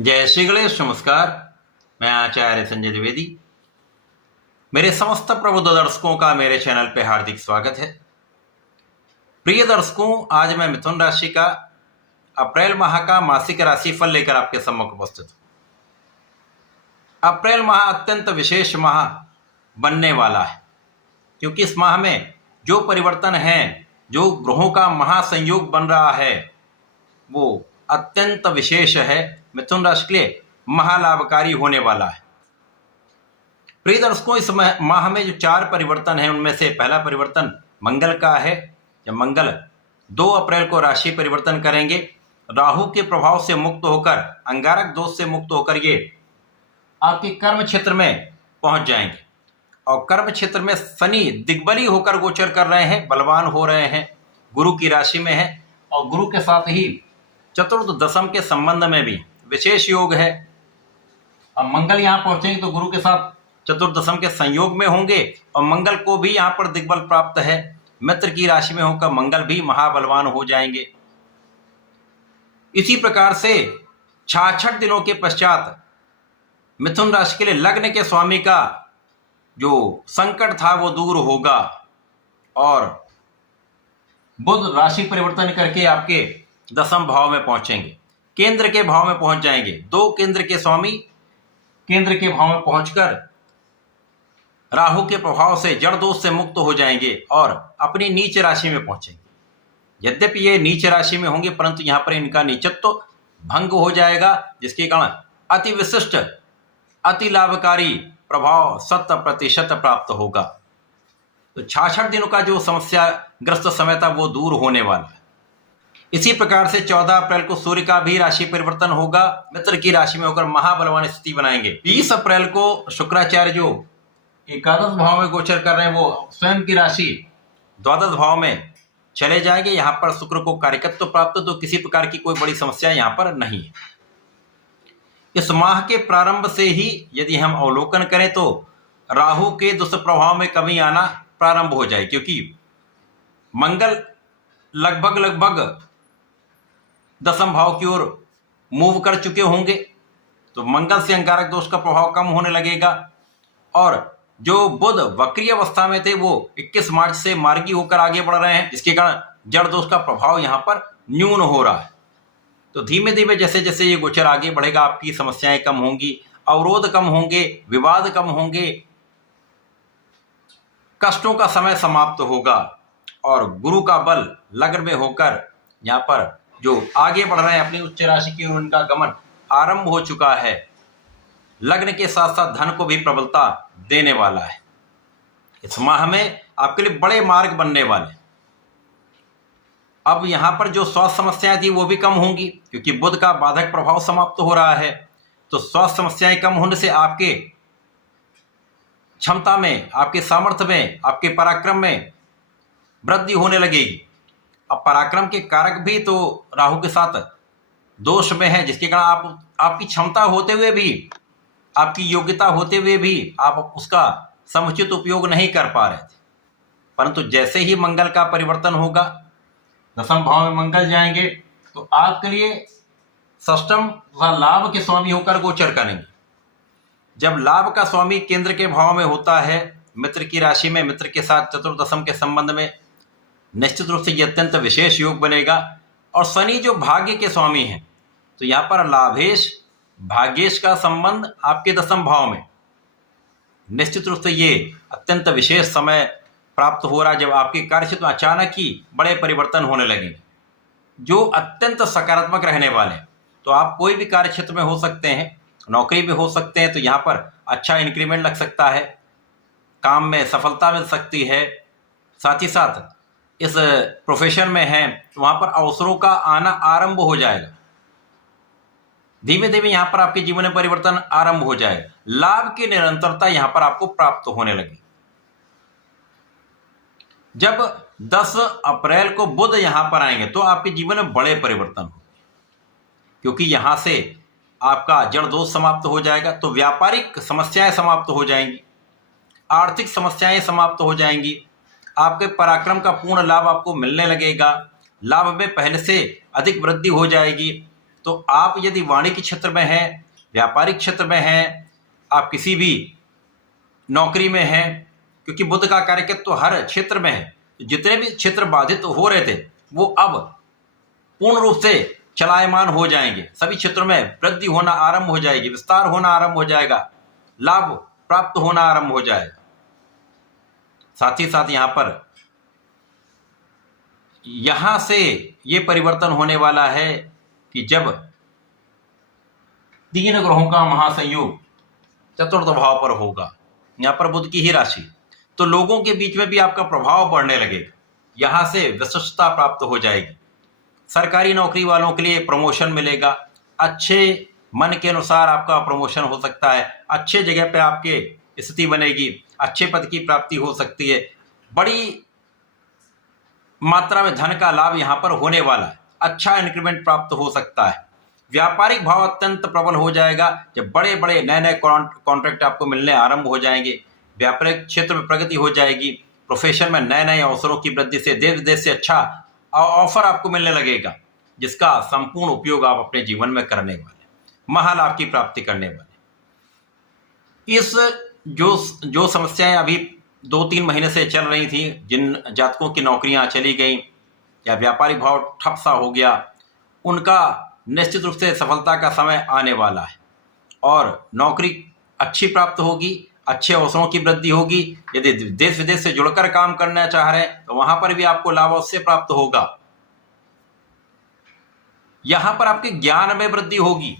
जय श्री गणेश। नमस्कार। मैं आचार्य संजय द्विवेदी। मेरे समस्त प्रबुद्ध दर्शकों का मेरे चैनल पे हार्दिक स्वागत है। प्रिय दर्शकों, आज मैं मिथुन राशि का अप्रैल माह का मासिक राशिफल लेकर आपके सम्मुख उपस्थित हूं। अप्रैल माह अत्यंत विशेष माह बनने वाला है, क्योंकि इस माह में जो परिवर्तन है, जो ग्रहों का महासंयोग बन रहा है, वो अत्यंत विशेष है। मिथुन राशि के लिए महालाभकारी होने वाला है। प्रिय दर्शकों, इस माह में जो 4 परिवर्तन हैं, उनमें से पहला परिवर्तन मंगल का है। जब मंगल 2 अप्रैल को राशि परिवर्तन करेंगे, राहु के प्रभाव से मुक्त होकर, अंगारक दोष से मुक्त होकर ये आपके कर्म क्षेत्र में पहुंच जाएंगे। और कर्म क्षेत्र में शनि दिग्बली होकर गोचर कर रहे हैं, बलवान हो रहे हैं, गुरु की राशि में है और गुरु के साथ ही चतुर्थ दशम के संबंध में भी विशेष योग है। अब मंगल यहाँ पहुंचेंगे तो गुरु के साथ चतुर्थ दशम के संयोग में होंगे और मंगल को भी यहाँ पर दिग्बल प्राप्त है। मित्र की राशि में होकर मंगल भी महाबलवान हो जाएंगे। इसी प्रकार से 66 दिनों के पश्चात मिथुन राशि के लिए लग्न के स्वामी का जो संकट था वो दूर होगा और बुध राशि परिवर्तन करके आपके दशम भाव में पहुंचेंगे, केंद्र के भाव में पहुंच जाएंगे। 2 केंद्र के स्वामी केंद्र के भाव में पहुंचकर राहु के प्रभाव से, जड़ दोष से मुक्त हो जाएंगे और अपनी नीच राशि में पहुंचेंगे। यद्यपि ये नीच राशि में होंगे, परंतु यहां पर इनका नीचत्व भंग हो जाएगा, जिसके कारण अति विशिष्ट, अति लाभकारी प्रभाव 100% प्राप्त होगा। तो 66 दिनों का जो समस्याग्रस्त समय था वो दूर होने वाला है। इसी प्रकार से 14 अप्रैल को सूर्य का भी राशि परिवर्तन होगा, मित्र की राशि में होकर महाबलवान स्थिति बनाएंगे। 20 अप्रैल को शुक्राचार्य जो एकादश भाव में गोचर कर रहे हैं, वो स्वयं की राशि द्वादश भाव में चले जाएंगे। यहाँ पर शुक्र को कार्यकत्व प्राप्त, तो किसी प्रकार की कोई बड़ी समस्या यहाँ पर नहीं है। इस माह के प्रारंभ से ही यदि हम अवलोकन करें तो राहु के दुष्प्रभाव में कमी आना प्रारंभ हो जाए, क्योंकि मंगल लगभग दशम भाव की ओर मूव कर चुके होंगे, तो मंगल से अंगारक दोष का प्रभाव कम होने लगेगा। और जो बुध वक्रीय अवस्था में थे वो 21 मार्च से मार्गी होकर आगे बढ़ रहे हैं, जिसके कारण जड़ दोष का प्रभाव यहाँ पर न्यून हो रहा है। तो धीमे धीमे जैसे जैसे ये गोचर आगे बढ़ेगा, आपकी समस्याएं कम होंगी, अवरोध कम होंगे, विवाद कम होंगे, कष्टों का समय समाप्त होगा और गुरु का बल लग्न में होकर यहाँ पर जो आगे बढ़ रहे हैं अपनी उच्च राशि की ओर, उनका गमन आरंभ हो चुका है। लग्न के साथ साथ धन को भी प्रबलता देने वाला है। इस माह में आपके लिए बड़े मार्ग बनने वाले। अब यहां पर जो स्वास्थ्य समस्याएं थी वो भी कम होंगी, क्योंकि बुध का बाधक प्रभाव समाप्त हो रहा है। तो स्वास्थ्य समस्याएं कम होने से आपके क्षमता में, आपके सामर्थ्य में, आपके पराक्रम में वृद्धि होने लगेगी। अब पराक्रम के कारक भी तो राहु के साथ दोष में है, जिसके कारण आपकी क्षमता होते हुए भी, आपकी योग्यता होते हुए भी आप उसका समुचित उपयोग नहीं कर पा रहे थे। परंतु जैसे ही मंगल का परिवर्तन होगा, दशम भाव में मंगल जाएंगे, तो आपके लिए षष्टम व लाभ के स्वामी होकर गोचर करेंगे। जब लाभ का स्वामी केंद्र के भाव में होता है, मित्र की राशि में, मित्र के साथ चतुर्दशम के संबंध में, निश्चित रूप से यह अत्यंत विशेष योग बनेगा। और शनि जो भाग्य के स्वामी हैं, तो यहाँ पर लाभेश भाग्येश का संबंध आपके दशम भाव में, निश्चित रूप से ये अत्यंत विशेष समय प्राप्त हो रहा है, जब आपके कार्यक्षेत्र में अचानक ही बड़े परिवर्तन होने लगेंगे, जो अत्यंत सकारात्मक रहने वाले हैं। तो आप कोई भी कार्यक्षेत्र में हो सकते हैं, नौकरी में हो सकते हैं, तो यहाँ पर अच्छा इंक्रीमेंट लग सकता है, काम में सफलता मिल सकती है। साथ ही साथ इस प्रोफेशन में हैं तो वहाँ पर अवसरों का आना आरंभ हो जाएगा। धीमे धीमे यहाँ पर आपके जीवन में परिवर्तन आरंभ हो जाएगा। लाभ की निरंतरता यहाँ पर आपको प्राप्त होने लगी। जब 10 अप्रैल को बुध यहाँ पर आएंगे तो आपके जीवन में बड़े परिवर्तन होंगे, क्योंकि यहाँ से आपका जड़ दोष समाप्त हो जाएगा, तो व्यापारिक समस्याएं समाप्त हो जाएंगी, आर्थिक समस्याएं समाप्त हो जाएंगी, आपके पराक्रम का पूर्ण लाभ आपको मिलने लगेगा, लाभ में पहले से अधिक वृद्धि हो जाएगी। तो आप यदि वाणिज्य क्षेत्र में हैं, व्यापारिक क्षेत्र में हैं, आप किसी भी नौकरी में हैं, क्योंकि बुध का कार्यक्षेत्र तो हर क्षेत्र में है, जितने भी क्षेत्र बाधित हो रहे थे वो अब पूर्ण रूप से चलायमान हो जाएंगे। सभी क्षेत्रों में वृद्धि होना आरंभ हो जाएगी, विस्तार होना आरंभ हो जाएगा, लाभ प्राप्त होना आरंभ हो जाएगा। साथ ही साथ यहां से ये परिवर्तन होने वाला है कि जब 3 ग्रहों का महासंयोग चतुर्थ भाव पर होगा, यहां पर बुध की ही राशि, तो लोगों के बीच में भी आपका प्रभाव बढ़ने लगेगा। यहां से विशिष्टता प्राप्त हो जाएगी। सरकारी नौकरी वालों के लिए प्रमोशन मिलेगा, अच्छे मन के अनुसार आपका प्रमोशन हो सकता है, अच्छे जगह पे आपके स्थिति बनेगी, अच्छे पद की प्राप्ति हो सकती है, बड़ी मात्रा में धन का लाभ यहां पर होने वाला है, अच्छा इंक्रीमेंट प्राप्त हो सकता है। व्यापारिक भाव अत्यंत प्रबल हो जाएगा जब बड़े बड़े नए नए कॉन्ट्रैक्ट आपको मिलने आरंभ हो जाएंगे, व्यापारिक क्षेत्र में प्रगति हो जाएगी, प्रोफेशन में नए नए अवसरों की वृद्धि से देश विदेश से अच्छा ऑफर आपको मिलने लगेगा, जिसका संपूर्ण उपयोग आप अपने जीवन में करने वाले, महालाभ की प्राप्ति करने वाले। इस जो समस्याएं अभी 2-3 महीने से चल रही थी, जिन जातकों की नौकरियां चली गई या व्यापारिक भाव ठप सा हो गया, उनका निश्चित रूप से सफलता का समय आने वाला है और नौकरी अच्छी प्राप्त होगी, अच्छे अवसरों की वृद्धि होगी। यदि देश विदेश से जुड़कर काम करना चाह रहे हैं तो वहां पर भी आपको लाभ अवश्य प्राप्त होगा। यहां पर आपके ज्ञान में वृद्धि होगी,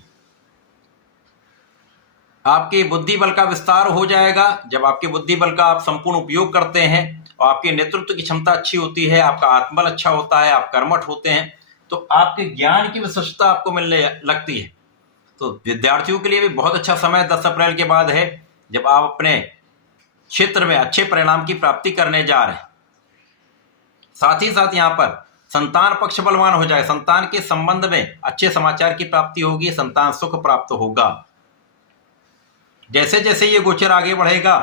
आपके बुद्धि बल का विस्तार हो जाएगा। जब आपके बुद्धि बल का आप संपूर्ण उपयोग करते हैं और आपके नेतृत्व की क्षमता अच्छी होती है, आपका आत्मबल अच्छा होता है, आप कर्मठ होते हैं, तो आपके ज्ञान की विशिष्टता आपको मिलने लगती है। तो विद्यार्थियों के लिए भी बहुत अच्छा समय 10 अप्रैल के बाद है, जब आप अपने क्षेत्र में अच्छे परिणाम की प्राप्ति करने जा रहे हैं। साथ ही साथ यहाँ पर संतान पक्ष बलवान हो जाए, संतान के संबंध में अच्छे समाचार की प्राप्ति होगी, संतान सुख प्राप्त होगा। जैसे जैसे ये गोचर आगे बढ़ेगा,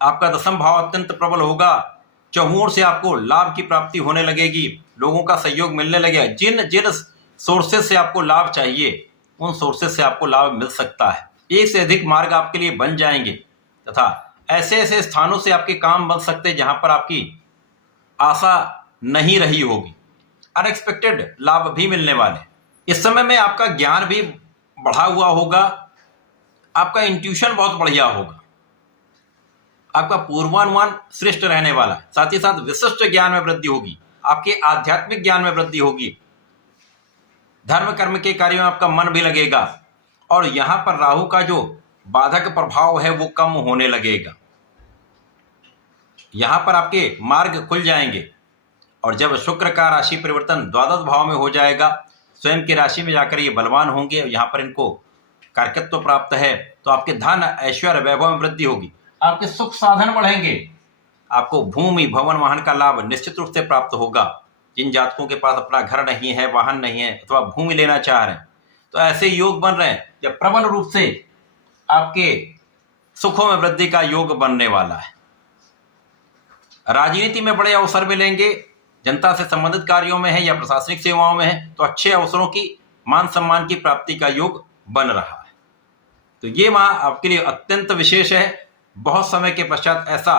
आपका 10th भाव अत्यंत प्रबल होगा, चहुओं से आपको लाभ की प्राप्ति होने लगेगी, लोगों का सहयोग मिलने लगेगा। जिन जिन सोर्सेज से आपको लाभ चाहिए, उन सोर्सेज से आपको लाभ मिल सकता है। एक से अधिक मार्ग आपके लिए बन जाएंगे तथा ऐसे ऐसे स्थानों से आपके काम बन सकते हैं जहां पर आपकी आशा नहीं रही होगी। अनएक्सपेक्टेड लाभ भी मिलने वाले। इस समय में आपका ज्ञान भी बढ़ा हुआ होगा, आपका इंट्यूशन बहुत बढ़िया होगा, आपका पूर्वानुमान श्रेष्ठ रहने वाला है। साथ ही साथ विशिष्ट ज्ञान में वृद्धि होगी, आपके आध्यात्मिक ज्ञान में वृद्धि होगी, धर्म कर्म के कार्यों में आपका मन भी लगेगा और यहां पर राहु का जो बाधक प्रभाव है वो कम होने लगेगा। यहां पर आपके मार्ग खुल जाएंगे और जब शुक्र का राशि परिवर्तन द्वादश भाव में हो जाएगा, स्वयं की राशि में जाकर ये बलवान होंगे और यहाँ पर इनको कारकत्व प्राप्त है, तो आपके धन ऐश्वर्य वैभव में वृद्धि होगी, आपके सुख साधन बढ़ेंगे, आपको भूमि भवन वाहन का लाभ निश्चित रूप से प्राप्त होगा। जिन जातकों के पास अपना घर नहीं है, वाहन नहीं है अथवा भूमि लेना चाह रहे हैं, तो ऐसे योग बन रहे हैं जब प्रबल रूप से आपके सुखों में वृद्धि का योग बनने वाला है। राजनीति में बड़े अवसर मिलेंगे, जनता से संबंधित कार्यों में है या प्रशासनिक सेवाओं में है, तो अच्छे अवसरों की मान सम्मान की प्राप्ति का योग बन रहा है। तो ये माह आपके लिए अत्यंत विशेष है। बहुत समय के पश्चात ऐसा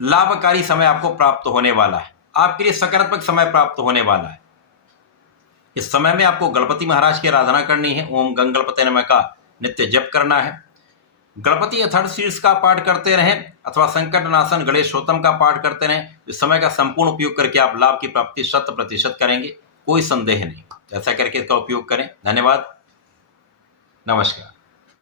लाभकारी समय आपको प्राप्त होने वाला है, आपके लिए सकारात्मक समय प्राप्त होने वाला है। इस समय में आपको गणपति महाराज की आराधना करनी है, ओम गंग गणपते नमः का नित्य जप करना है, गणपति अथर्व शीर्ष का पाठ करते रहें अथवा संकट नाशन गणेश स्तोत्रम का पाठ करते रहें। इस समय का संपूर्ण उपयोग करके आप लाभ की प्राप्ति 100% करेंगे, कोई संदेह नहीं। ऐसा करके इसका उपयोग करें। धन्यवाद, नमस्कार।